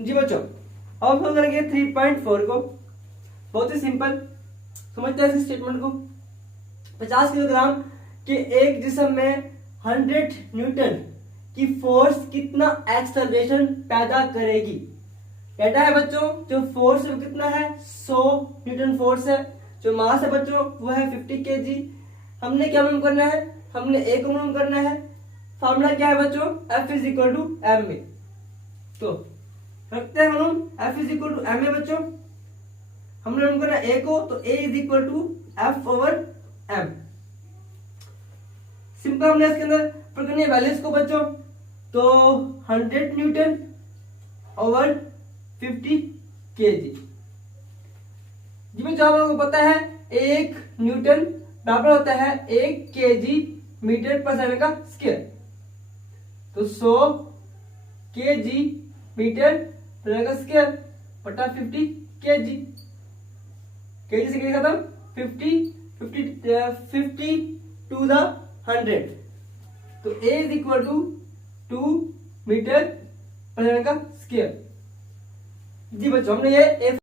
जी बच्चों, अब हम करेंगे 3.4 को। बहुत ही सिंपल, समझते हैं इस स्टेटमेंट को। 50 किलोग्राम के एक जिस्म में 100 न्यूटन की फोर्स कितना एक्सेलरेशन पैदा करेगी। कहता है बच्चों, जो फोर्स है वो कितना है, 100 न्यूटन फोर्स है। जो मास है बच्चों वो है 50 केजी। हमने क्या मालूम करना है, हमने ए को मालूम करना है। फॉर्मूला क्या है बच्चों, F is equal to M A. तो रखते हैं मालूम, F is equal to M A बच्चों। हमने मालूम करना है ए को, तो ए is equal to F over M. Simple हमने इसके अंदर पुट करनी है वैल्यूज को बच्चों। तो 100 न्यूटन ओवर 50 केजी। जिसमें जो आपको पता है 1 न्यूटन बराबर होता है 1 केजी मीटर पर सेकंड का स्क्वायर। तो 100 केजी मीटर पर सेकंड का स्क्वायर बटा 50 केजी। केजी से केजी खत्म, 50 टू द 100। तो ए is equal to 2 metre per second का स्क्वायर। जी बच्चों, हमने ये